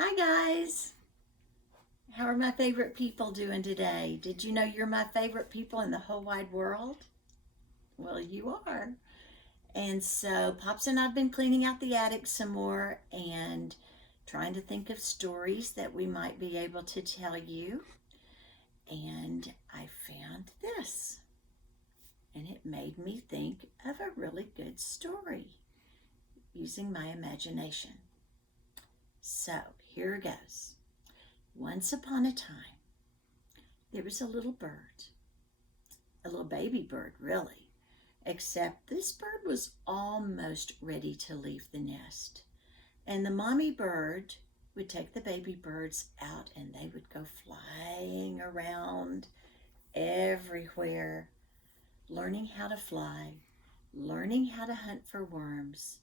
Hi, guys. How are my favorite people doing today? Did you know you're my favorite people in the whole wide world? Well, you are. And so, Pops and I've been cleaning out the attic some more and trying to think of stories that we might be able to tell you. And I found this, and it made me think of a really good story using my imagination. So, here goes. Once upon a time, there was a little bird, a little baby bird, really, except this bird was almost ready to leave the nest. And the mommy bird would take the baby birds out and they would go flying around everywhere, learning how to fly, learning how to hunt for worms,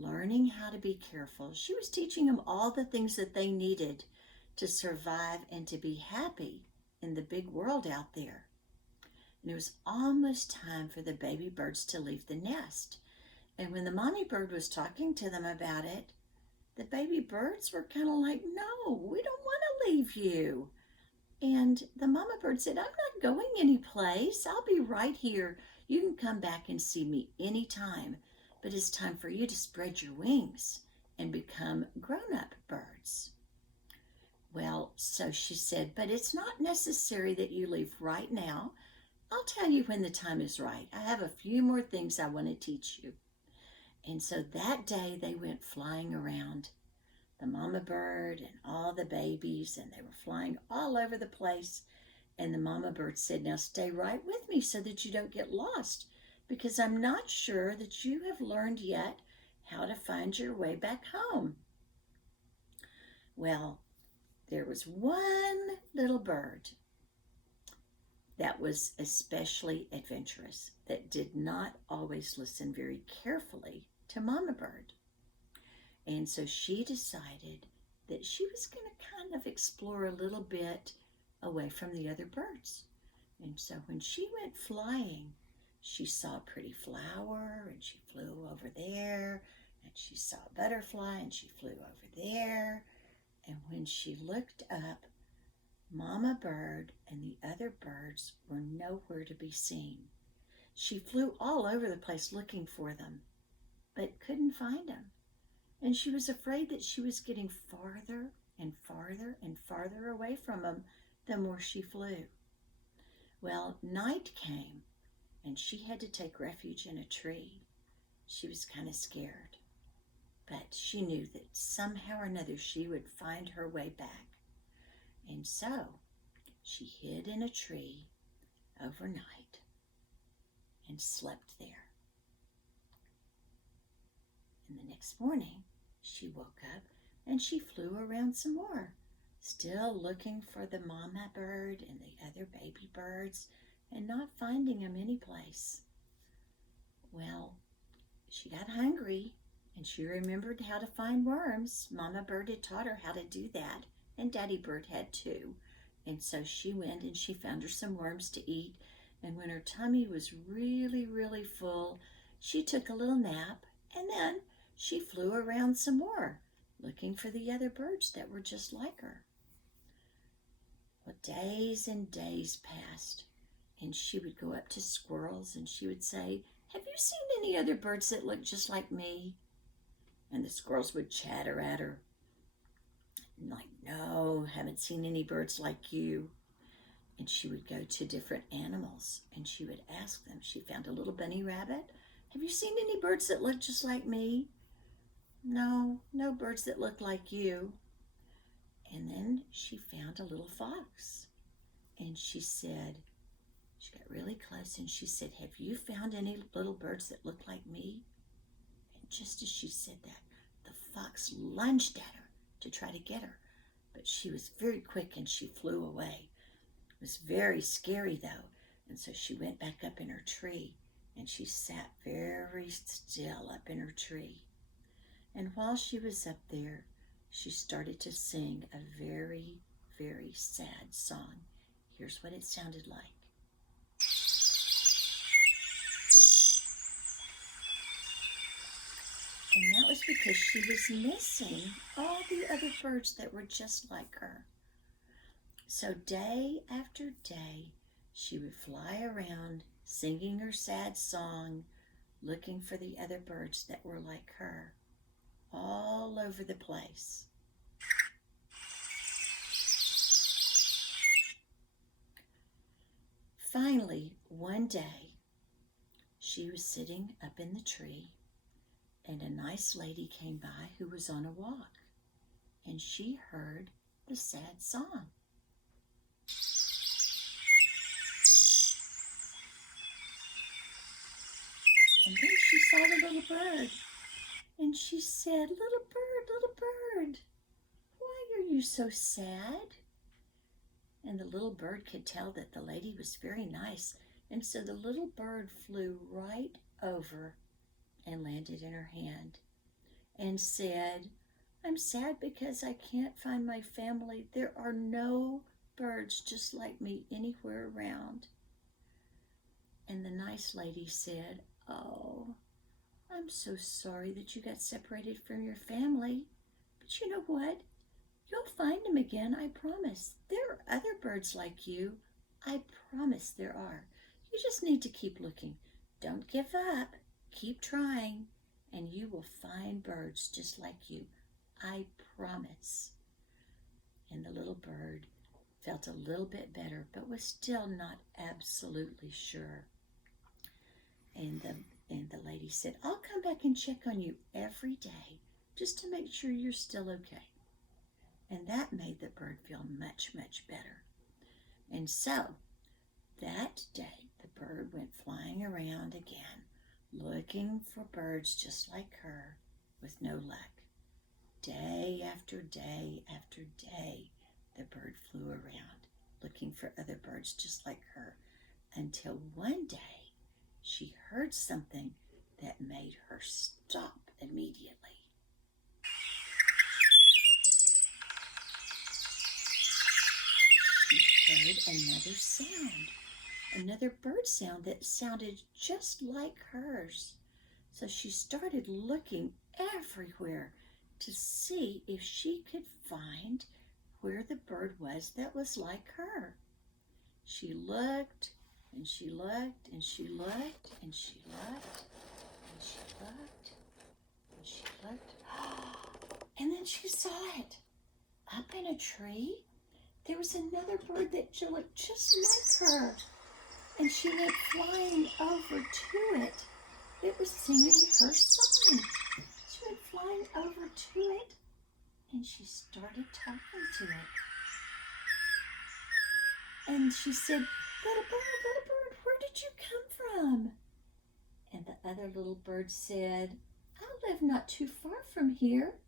learning how to be careful. She was teaching them all the things that they needed to survive and to be happy in the big world out there. And it was almost time for the baby birds to leave the nest. And when the mommy bird was talking to them about it, the baby birds were kind of like, "No, we don't want to leave you." And the mama bird said, "I'm not going anyplace. I'll be right here. You can come back and see me anytime. But it's time for you to spread your wings and become grown up birds." Well, so she said, "But it's not necessary that you leave right now. I'll tell you when the time is right. I have a few more things I want to teach you." And so that day they went flying around, the mama bird and all the babies, and they were flying all over the place. And the mama bird said, "Now stay right with me so that you don't get lost, because I'm not sure that you have learned yet how to find your way back home." Well, there was one little bird that was especially adventurous, that did not always listen very carefully to Mama Bird. And so she decided that she was going to kind of explore a little bit away from the other birds. And so when she went flying, she saw a pretty flower and she flew over there. And she saw a butterfly and she flew over there. And when she looked up, Mama Bird and the other birds were nowhere to be seen. She flew all over the place looking for them, but couldn't find them. And she was afraid that she was getting farther and farther and farther away from them the more she flew. Well, night came, and she had to take refuge in a tree. She was kind of scared, but she knew that somehow or another she would find her way back. And so she hid in a tree overnight and slept there. And the next morning, she woke up and she flew around some more, still looking for the mama bird and the other baby birds and not finding them any place. Well, she got hungry and she remembered how to find worms. Mama bird had taught her how to do that, and Daddy bird had too. And so she went and she found her some worms to eat. And when her tummy was really, really full, she took a little nap, and then she flew around some more, looking for the other birds that were just like her. Well, days and days passed, and she would go up to squirrels and she would say, "Have you seen any other birds that look just like me?" And the squirrels would chatter at her, like, "No, haven't seen any birds like you." And she would go to different animals and she would ask them. She found a little bunny rabbit. "Have you seen any birds that look just like me?" "No, no birds that look like you." And then she found a little fox. And she got really close and she said, "Have you found any little birds that look like me?" And just as she said that, the fox lunged at her to try to get her. But she was very quick and she flew away. It was very scary though. And so she went back up in her tree and she sat very still up in her tree. And while she was up there, she started to sing a very, very sad song. Here's what it sounded like. And that was was because she was missing all the other birds that were just like her. So day after day, she would fly around singing her sad song, looking for the other birds that were like her, all over the place. Finally, one day, she was sitting up in the tree, and a nice lady came by who was on a walk, and she heard the sad song. And then she saw the little bird, and she said, little bird, why are you so sad?" And the little bird could tell that the lady was very nice, and so the little bird flew right over and landed in her hand and said, "I'm sad because I can't find my family. There are no birds just like me anywhere around." And the nice lady said, "Oh, I'm so sorry that you got separated from your family. But you know what? You'll find them again, I promise. There are other birds like you. I promise there are. You just need to keep looking. Don't give up. Keep trying, and you will find birds just like you. I promise." And the little bird felt a little bit better, but was still not absolutely sure. And the lady said, "I'll come back and check on you every day just to make sure you're still okay." And that made the bird feel much, much better. And so that day, the bird went flying around again, looking for birds just like her, with no luck. Day after day after day, the bird flew around, looking for other birds just like her, until one day she heard something that made her stop immediately. She heard another sound, another bird sound that sounded just like hers. So she started looking everywhere to see if she could find where the bird was that was like her. She looked and she looked and she looked and she looked and she looked and she looked. And then she saw it. Up in a tree, there was another bird that looked just like her. And she went flying over to it. It was singing her song. She went flying over to it, and she started talking to it. And she said, little bird, where did you come from?" And the other little bird said, "I live not too far from here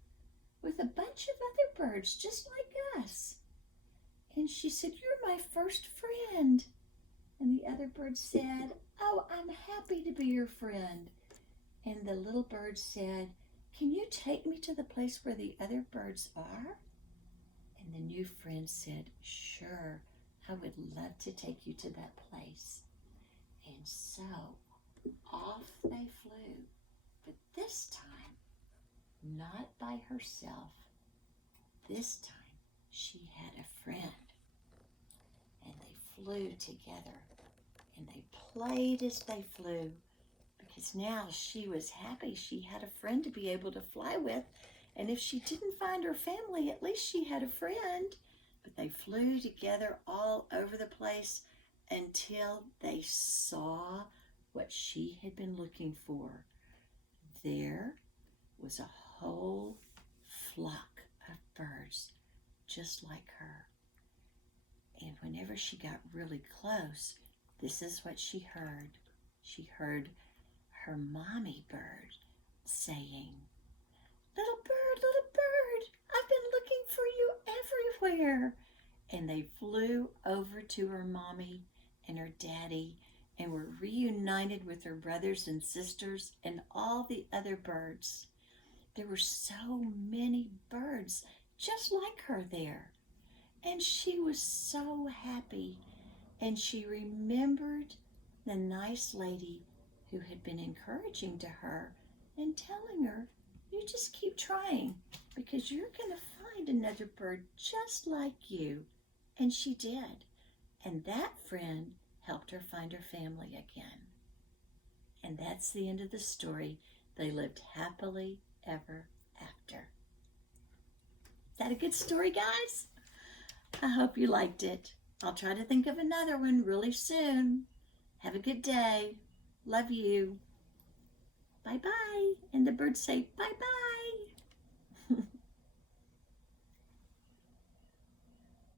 with a bunch of other birds just like us." And she said, "You're my first friend." And the other bird said, "Oh, I'm happy to be your friend." And the little bird said, "Can you take me to the place where the other birds are?" And the new friend said, "Sure, I would love to take you to that place." And so off they flew, but this time not by herself. This time she had a friend. And they flew together, and they played as they flew, because now she was happy she had a friend to be able to fly with, and if she didn't find her family, at least she had a friend. But they flew together all over the place until they saw what she had been looking for. There was a whole flock of birds just like her. And whenever she got really close, this is what she heard. She heard her mommy bird saying, little bird, I've been looking for you everywhere." And they flew over to her mommy and her daddy and were reunited with her brothers and sisters and all the other birds. There were so many birds just like her there. And she was so happy, and she remembered the nice lady who had been encouraging to her and telling her You just keep trying because you're going to find another bird just like you. And she did. And that friend helped her find her family again. And that's the end of the story. They lived happily ever after. Is that a good story, guys? I hope you liked it. I'll try to think of another one really soon. Have a good day. Love you. Bye-bye. And the birds say bye-bye.